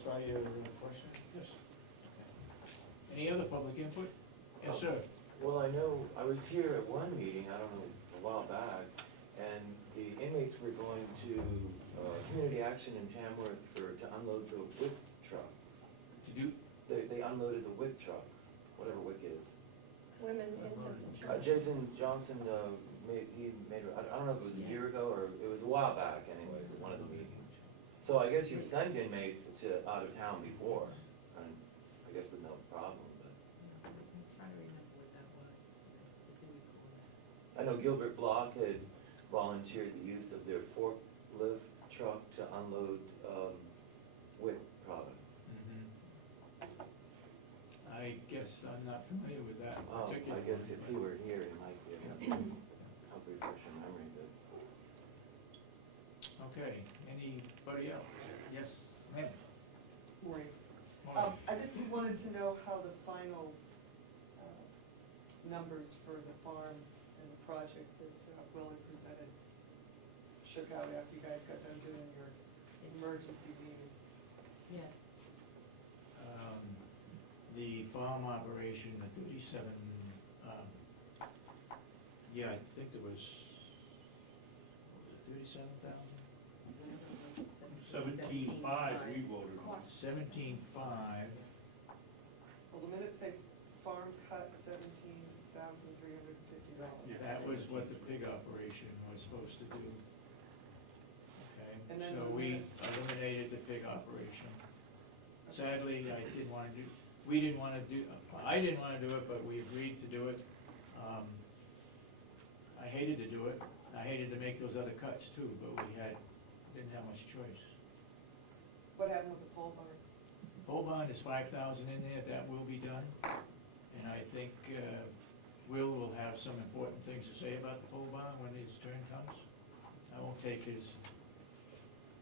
satisfy your question? Yes. Okay. Any other public input? Yes, sir. Well, I know, I was here at one meeting, I don't know, a while back, and the inmates were going to community action in Tamworth to unload the WIC trucks. To do? They unloaded the WIC trucks, whatever WIC is. Women, infants, and children. Jason Johnson, I don't know if it was a year ago or it was a while back anyways, at one of the meetings. So I guess you've sent inmates to out of town before, and I guess with no problem, but. I'm trying to remember what that was. I know Gilbert Block had volunteered the use of their forklift truck to unload WIC products. I guess I'm not familiar with that Oh, particular I guess one, if but- he were here, he might be able to help refresh your memory, but. Okay, anybody else? Yes, ma'am. Maureen. Maureen. I just wanted to know how the final numbers for the farm and the project that Willie presented shook out after you guys got done doing your emergency meeting. Yes. The farm operation, the 37, yeah, I think there was it 37,000? 17.5 we voted on. 17.5. Well, the minutes say farm cut $17,350. That was what the pig operation was supposed to do. Okay, And then so the we minutes. eliminated the pig operation. Sadly, I didn't want to do, we didn't want to do, I didn't want to do it, but we agreed to do it. I hated to do it. I hated to make those other cuts too, but we didn't have much choice. What happened with the pole barn? Pole barn is 5,000 in there, that will be done. And I think Will have some important things to say about the pole barn when his turn comes. I won't take his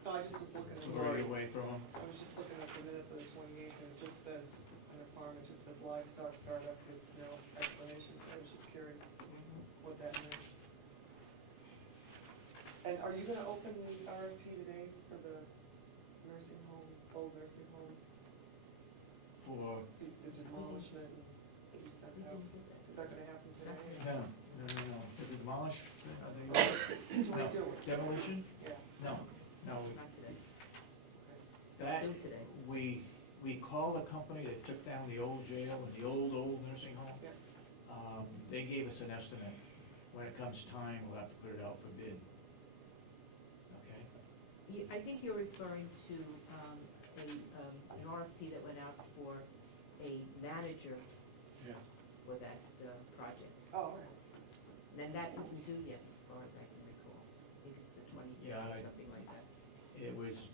No, I just was looking story away from him. I was just looking at the minutes of the 28th, and it just says, on the farm, it just says livestock startup with no explanations. I was just curious what that meant. And are you gonna open the RFP today for the nursing home, old nursing home, For, the demolishment that you sent out? Is that gonna happen today? no. The demolish, Do we do it? demolition? Yeah. No, Not today. that, Do today. we called the company that took down the old jail and the old nursing home. Yeah. They gave us an estimate. When it comes time, we'll have to put it out for bid. Okay? I think you're referring to an RFP that went out for a manager Yeah. for that project. Oh, all right. And that isn't due yet, as far as I can recall. I think it's the 25th Yeah, or something like that. It was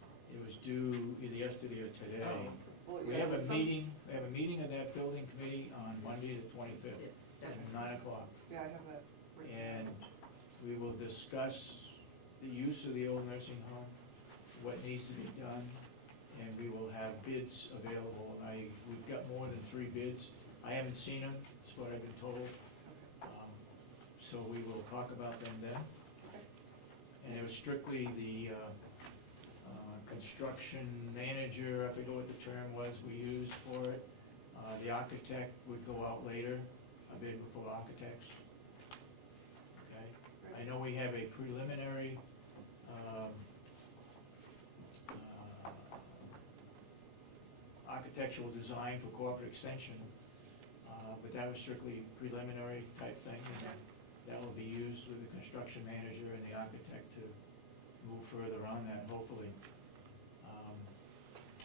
due either yesterday or today. Well, We yeah, have a some- meeting of that building committee on Monday, the 25th, Yes, at that's 9 o'clock. Yeah, I have that. written And down. we will discuss the use of the old nursing home, what needs to be done, and we will have bids available. We've got more than 3 bids. I haven't seen them, that's what I've been told. So we will talk about them then. Okay. And it was strictly the construction manager, I forget what the term was we used for it. The architect would go out later, a bid for architects. Okay. I know we have a preliminary architectural design for corporate extension, but that was strictly preliminary type thing. And that will be used with the construction manager and the architect to move further on that, hopefully.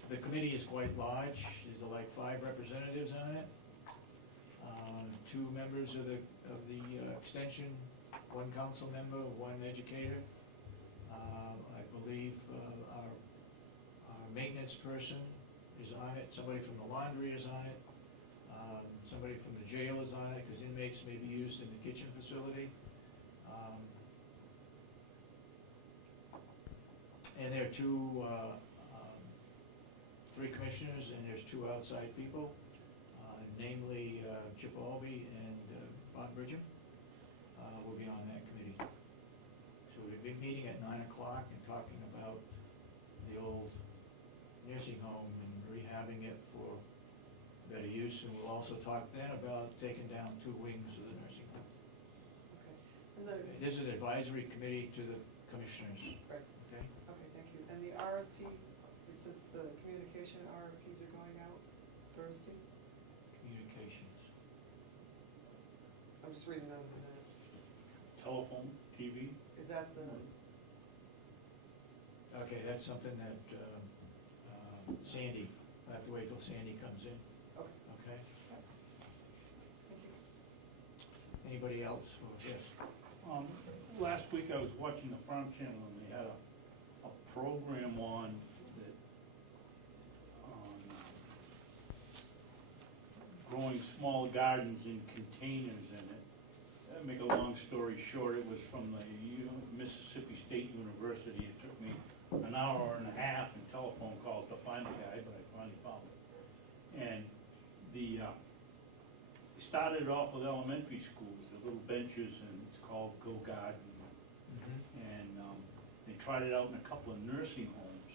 The committee is quite large. There's like 5 representatives on it. 2 members of the extension, 1 council member, 1 educator. I believe our maintenance person is on it. Somebody from the laundry is on it. Somebody from the jail is on it, because inmates may be used in the kitchen facility. And there are 3 commissioners, and there's 2 outside people, namely Chip Albee and Bob Bridgham will be on that committee. So we've been meeting at 9 o'clock and talking about the old nursing home and rehabbing it for better use, and we'll also talk then about taking down 2 wings of the nursing home. Okay. And the, This is an advisory committee to the commissioners, right, okay? okay, thank you. And the RFP, it says the communication RFPs are going out Thursday? Communications. I'm just reading out the minutes. Telephone, TV? Is that the, Okay, that's something that Sandy, I have to wait till Sandy comes in, okay, okay? thank you. Anybody else? Yes. Last week I was watching the Farm Channel and they had a program on that, growing small gardens in containers in it. Make a long story short, it was from the Mississippi State University. It took me an hour and a half and telephone calls to find the guy, but I finally found him. And it started off with elementary schools, the little benches, and it's called Go Garden. And they tried it out in a couple of nursing homes,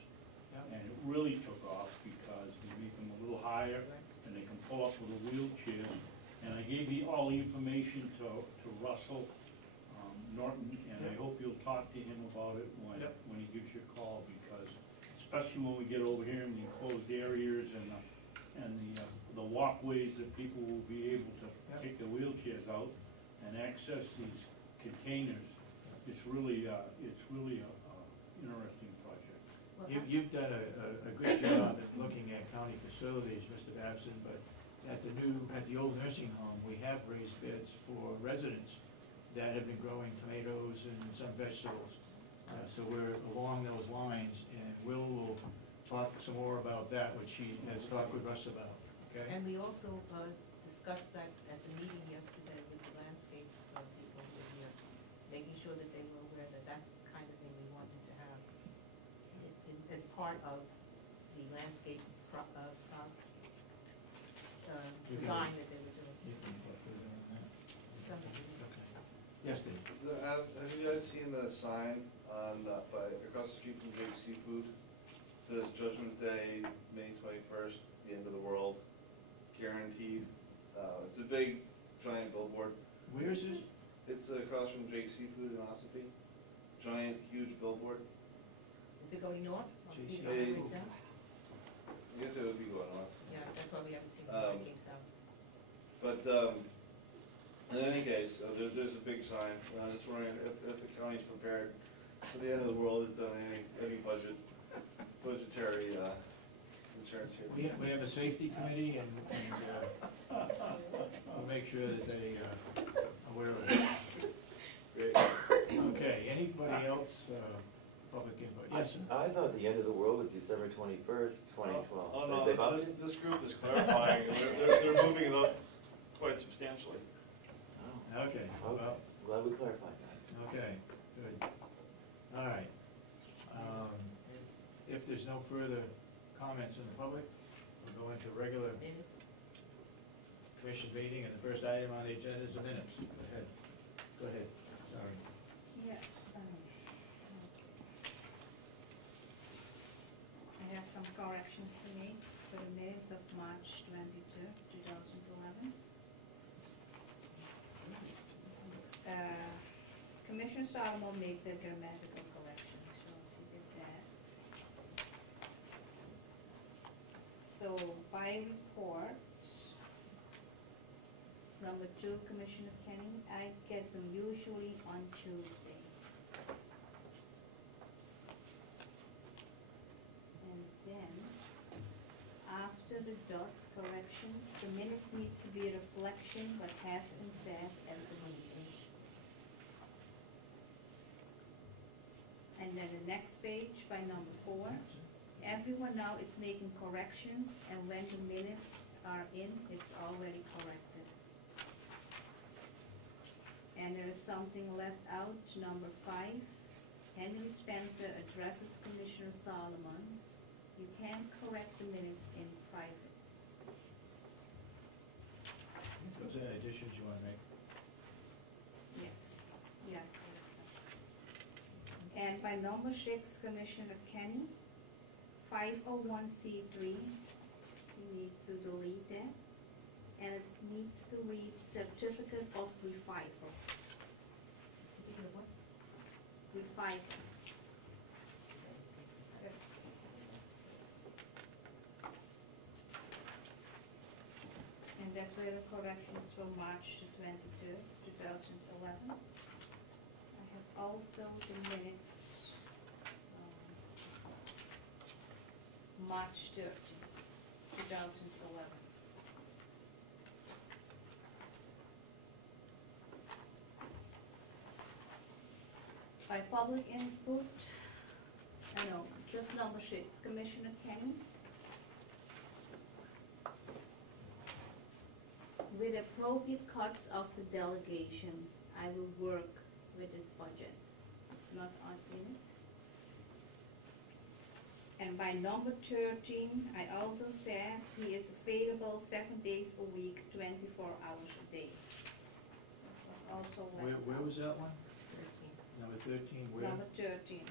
and it really took off because they make them a little higher, and they can pull up with a wheelchair. And I gave all the information to Russell Norton, and I hope you'll talk to him about it when he gives you a call, because especially when we get over here in the enclosed areas and the walkways that people will be able to take their wheelchairs out and access these containers, it's really a interesting project. Well, You've done a good job at looking at county facilities, Mr. Babson, but at the old nursing home, we have raised beds for residents that have been growing tomatoes and some vegetables. So we're along those lines, and will talk some more about that, which he has talked with us about, okay? And we also discussed that at the meeting yesterday with the landscape people who were here, making sure that they were aware that that's the kind of thing we wanted to have as part of the landscape design that they were doing. You can put further on that. Something. Okay. Yes, Dave? So, have you guys seen the sign on, across the street from Big Seafood? It says Judgment Day, May 21st, the end of the world, guaranteed. It's a big, giant billboard. Where is this? It's across from Jake Seafood in Ossipee. Giant, huge billboard. Is it going north? Or is it Hey. going down? I guess it would be going on. Yeah, that's why we haven't seen it when it came south. But in any case, there's a big sign. I was just wondering if the county's prepared for the end of the world, has done any budgetary insurance here. We have a safety committee, and we'll make sure that they are aware of it. Great. Okay, anybody else, public input? Yes, sir? I thought the end of the world was December 21st, 2012. Oh, They've no, upped it? this group is clarifying. They're moving it up quite substantially. Oh, Okay, okay. well, Glad we clarified that. okay, good. All right. If there's no further comments from the public, we'll go into regular Minutes? commission meeting, and the first item on the agenda is the minutes. Go ahead, sorry. Yeah. I have some corrections to make for the minutes of March 22, 2011. Commissioner Solomon made the grammatical correction, so she did that. So by reports, number 2, Commissioner Kenny, I get them usually on Tuesday. And then, after the dot corrections, the minutes needs to be a reflection what has been said at the meeting. And then the next page, by number 4, everyone now is making corrections, and when the minutes are in, it's already corrected. And there is something left out, number 5. Henry Spencer addresses Commissioner Solomon. You can correct the minutes in private. Those are additions you want to make? Yes, yeah. And by number 6, Commissioner Kenny, 501c3, you need to delete that, and it needs to read certificate of revival. Certificate of what? Revival. And that were the corrections from March 23rd, 2011. I have also the minutes, March 30, 2011. By public input, I know, just number sheets, Commissioner Kenny. With appropriate cuts of the delegation, I will work with this budget. It's not on in it. And by number 13, I also said he is available 7 days a week, 24 hours a day. That was also left Where out. was that one? 13. Number 13, where? Number 13,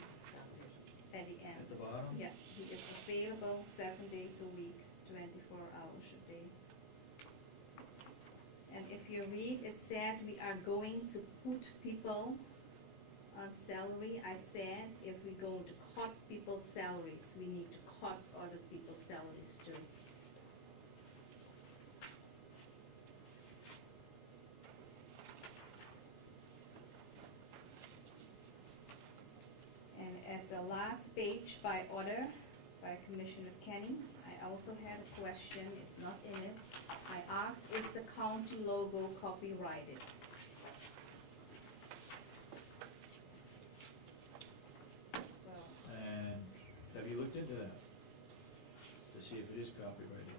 at the end. At the bottom? Yeah, he is available 7 days a week, 24 hours a day. And if you read, it said we are going to put people on salary. I said if we're going to cut people's salaries, we need to cut other people's salaries too. And at the last page by order, by Commissioner Kenny, I also had a question, it's not in it. I asked, is the county logo copyrighted? So, And have you looked into that? To see if it is copyrighted?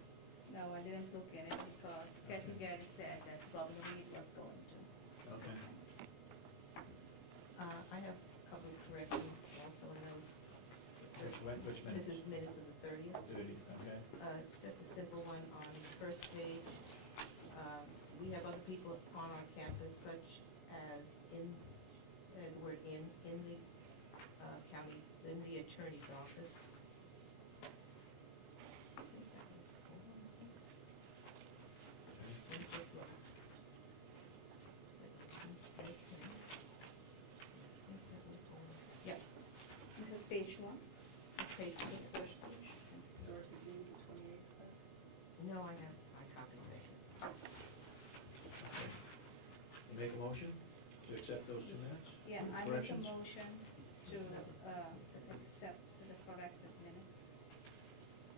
no, I didn't look in it because Kathy Gary said that probably it was going to. Okay. I have a couple of corrections also in those. Which minutes? This is minutes of the 30th. 30, okay. Just a simple one on the first page. We have other people on our campus such as we're in the county, in the attorney's office. Let me just look. Yep, This is page one, this page, the first page. Dorothy Dean, 28th. no, I copied it. Okay. You make a motion to accept those 2 minutes? Yeah, I make a Corrections? motion to accept the corrected minutes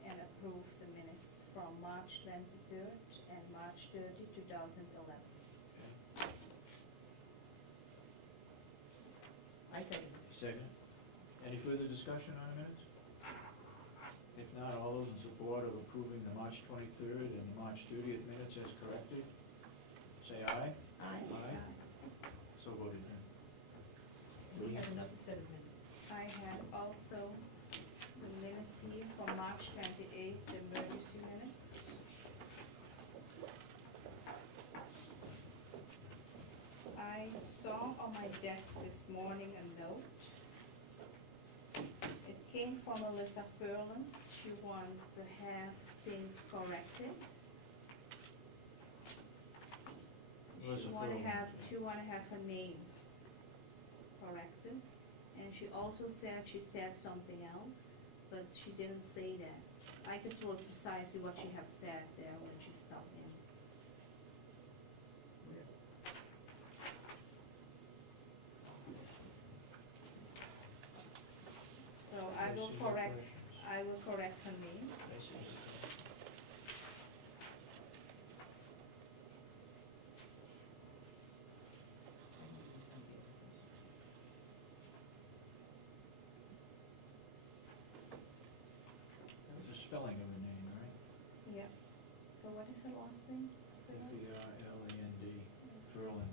and approve the minutes from March 23rd and March 30, 2011. Okay. I second. Second. Any further discussion on the minutes? If not, all those in support of approving the March 23rd and the March 30th minutes as corrected, say aye. Aye. Aye. So voted. We have another set of minutes. I have also the minutes here for March 28th, the emergency minutes. I saw on my desk this morning a note. It came from Alyssa Furland. She wanted to have things corrected. Alyssa Furland. She wanna have her name corrected. And she also said she said something else, but she didn't say that. I just wrote precisely what she have said there when she stopped in. So I will correct her name. I see. There's a spelling of the name, right? Yep. So what is her last name? F-E-R-L-A-N-D, Furlan.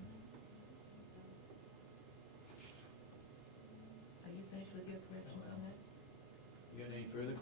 Are you finished with your corrections on that? You got any further